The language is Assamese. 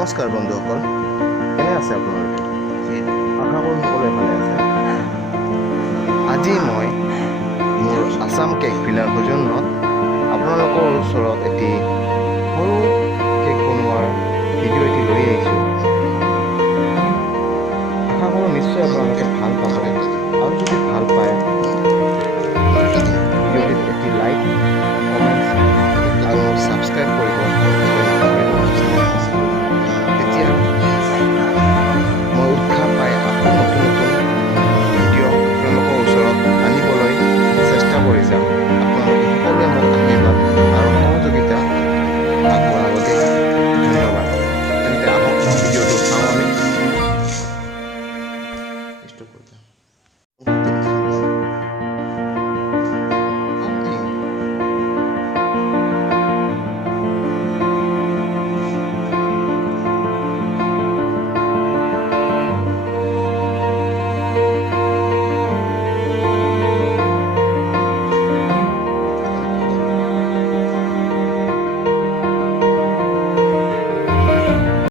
নমস্কাৰ বন্ধুসকল, কেনে আছে আপোনালোকে? আশা কৰোঁ সকলোৱে ভালে আছে। আজি মই মোৰ আছাম কেক ভিলাৰ সৌজন্যত আপোনালোকৰ ওচৰত এটি